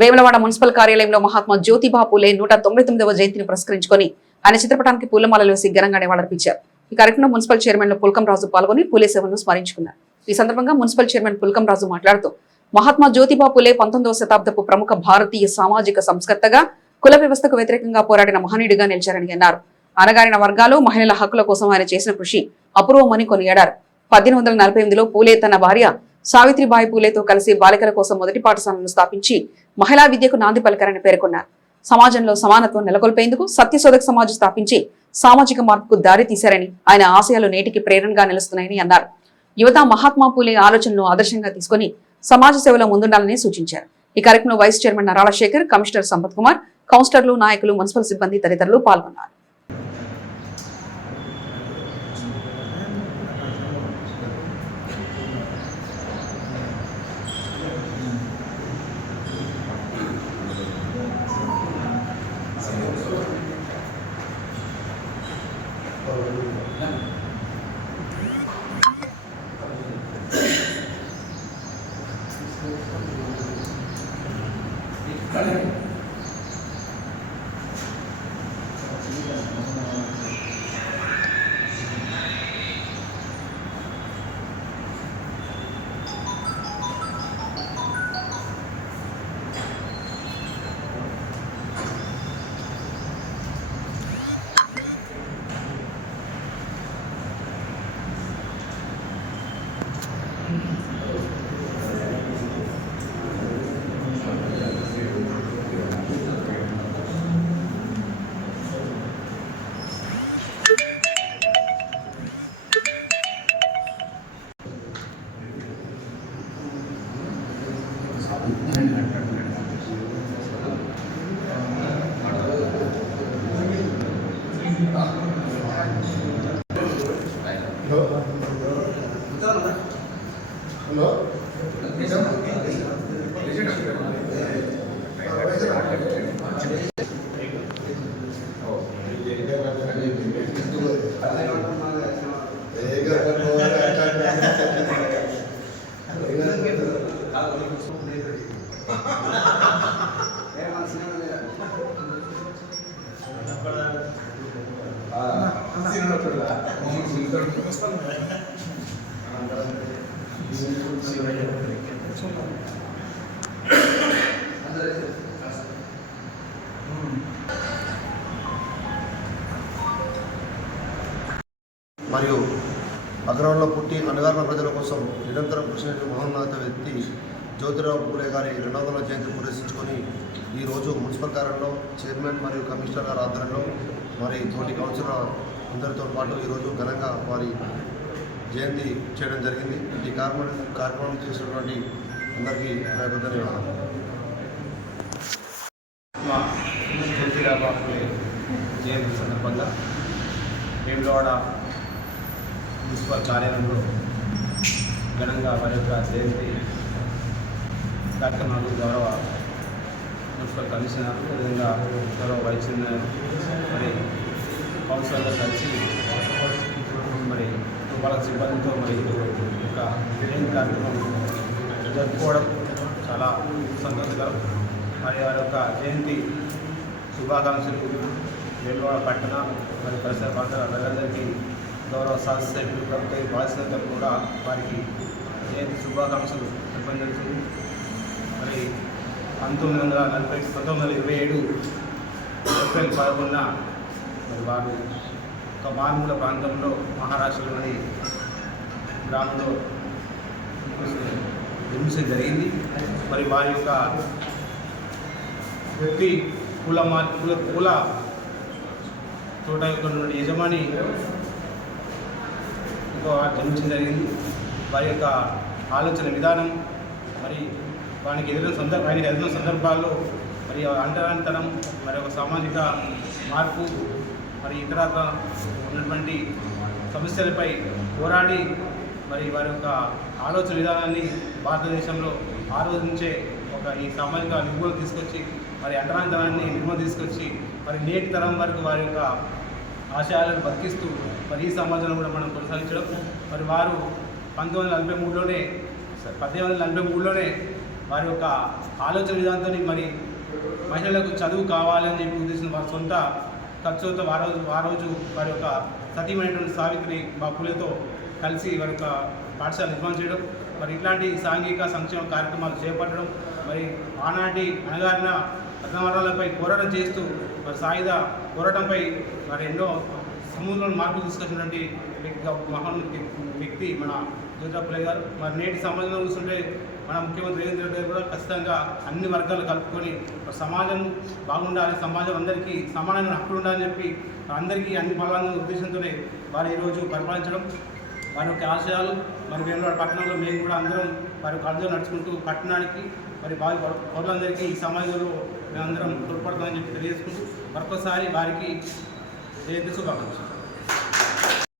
Vemulawada municipal కార్యాలయంలో మహాత్మా జ్యోతిబా పూలే 199వ జయంతిని పురస్కరించుకొని ఆయన చిత్రపటానికి పూలమాలలు వేసి ఘనంగా నివాళులర్పించారు. ఈ కార్యక్రమంలో మున్సిపల్ చైర్మన్ పుల్కం రాజు పాల్గొని పూలే సేవలను స్మరించుకున్నారు. ఈ సందర్భంగా మున్సిపల్ చైర్మన్ పుల్కం రాజు మాట్లాడుతూ మహాత్మా జ్యోతిబా పూలే 19వ శతాబ్దపు ప్రముఖ భారతీయ సామాజిక సంస్కర్తగా, కుల వ్యవస్థకు వ్యతిరేకంగా పోరాడిన మహనీయుడిగా నిలిచారని అన్నారు. అణగారిన వర్గాలు, మహిళల హక్కుల కోసం ఆయన చేసిన కృషి అపూర్వమని కొనియాడారు. 1848లో పూలే తన భార్య సావిత్రిబాయి పూలేతో కలిసి బాలికల కోసం మొదటి పాఠశాలను స్థాపించి మహిళా విద్యకు నాంది పలికారని పేర్కొన్నారు. సమాజంలో సమానత్వం నెలకొల్పేందుకు సత్యశోధక సమాజ్ స్థాపించి సామాజిక మార్పుకు దారి తీశారని, ఆయన ఆశయాలు నేటికి ప్రేరణగా నిలుస్తున్నాయని అన్నారు. యువత మహాత్మా పూలే ఆలోచనను ఆదర్శంగా తీసుకుని సమాజ సేవలో ముందుండాలని సూచించారు. ఈ కార్యక్రమంలో వైస్ చైర్మన్ నరాల శేఖర్, కమిషనర్ సంపత్ కుమార్, కౌన్సిలర్లు, నాయకులు, మున్సిపల్ సిబ్బంది తదితరులు పాల్గొన్నారు. మరియు అగ్రవంలో పుట్టి అణగారిన ప్రజల కోసం నిరంతరం కృషి చేసిన మహోన్నత వ్యక్తి జ్యోతిరావు పూలే గారి 200వ జయంతి పురస్కరించుకొని ఈరోజు మున్సిపల్ కార్యాలయంలో చైర్మన్ మరియు కమిషనర్ గారి ఆధ్వర్యంలో మరి తోటి కౌన్సిలర్ అందరితో పాటు ఈరోజు ఘనంగా వారి జయంతి చేయడం జరిగింది. ఈ కార్యక్రమం చేసినటువంటి అందరికీ నా యొక్క ధన్యవాదాలు. జ్యోతిరావు పూలే జయంతి సందర్భంగా వేములవాడ మున్సిపల్ కార్యాలయంలో ఘనంగా వారి యొక్క జయంతి కార్యక్రమాలు గౌరవ మున్సిపల్ కమిషనర్, అదేవిధంగా గౌరవ వైస్ చైర్మన్ మరి కౌన్సిలర్గా కలిసి మరి వాళ్ళ సిబ్బందితో మరి ఒక జయంతి కార్యక్రమం జరుపుకోవడం చాలా సంతోషకరం. మరి వారి యొక్క జయంతి శుభాకాంక్షలు వేములవాడ పట్టణ మరి పరిసర ప్రాంతాల ప్రజలందరికీ గౌరవ శాసనసభ్యులు, ప్రభుత్వ బాధ్యతలు కూడా వారికి జయంతి శుభాకాంక్షలు నిర్వహించుతుంది. మరి 1927 ఏప్రిల్ 11న మరి వారు ఒక మారుమూల ప్రాంతంలో మహారాష్ట్రలోని గ్రామంలో జన్మించడం జరిగింది. మరి వారి యొక్క వ్యక్తి పూల తోట యొక్క యజమాని జన్మించడం జరిగింది. వారి యొక్క ఆలోచన విధానం మరి ఆయనకి ఎదురైన సందర్భాల్లో మరి అంటరానితనం, మరి ఒక సామాజిక మార్పు, మరి ఇతర ఉన్నటువంటి సమస్యలపై పోరాడి మరి వారి యొక్క ఆలోచన విధానాన్ని భారతదేశంలో ఆ రోజు నుంచే ఒక ఈ సామాజిక నిర్మూలన తీసుకొచ్చి మరి అంటరానితనాన్ని నిర్మూలన తీసుకొచ్చి మరి నేటి తరం వరకు వారి యొక్క ఆశయాలను బతికిస్తూ మరి ఈ సమాజంలో కూడా మనం కొనసాగించడం. మరి వారు 1843లోనే వారి యొక్క ఆలోచన విధానంతో మరి మహిళలకు చదువు కావాలని చెప్పి ఉద్దేశించిన వారి సొంత ఖర్చులతో ఆ రోజు వారి యొక్క సతీమైనటువంటి సావిత్రి బాపులతో కలిసి వారి యొక్క పాఠశాల నిర్మాణం చేయడం, మరి ఇట్లాంటి సాంఘిక సంక్షేమ కార్యక్రమాలు చేపట్టడం, మరి ఆనాటి అణగారిన రత్నవరాలపై పోరాటం చేస్తూ మరి సాయుధ పోరాటంపై మరి ఎన్నో సమూహంలో మార్పులు తీసుకొచ్చినటువంటి వ్యక్తి మన జ్యోతిరావు పూలే గారు. మరి నేటి సమాజంలో చూస్తుంటే మన ముఖ్యమంత్రి రేవంత్ రెడ్డి గారు కూడా ఖచ్చితంగా అన్ని వర్గాలు కలుపుకొని సమాజం బాగుండాలి, సమాజం అందరికీ సమానమైన హక్కులు ఉండాలని చెప్పి అందరికీ అన్ని బలాలను ఉద్దేశంతోనే వారు ఈరోజు పరిపాలించడం, వారి యొక్క ఆశయాలు మరి వేములవాడ పట్టణంలో మేము కూడా అందరం వారి కాలేజీలో నడుచుకుంటూ పట్టణానికి మరి భావి పౌరులందరికీ ఈ సమాజంలో మేమందరం తోడ్పడతామని చెప్పి తెలియజేసుకుంటూ మరొకసారి వారికి జయంతి శుభాకాంక్షలు.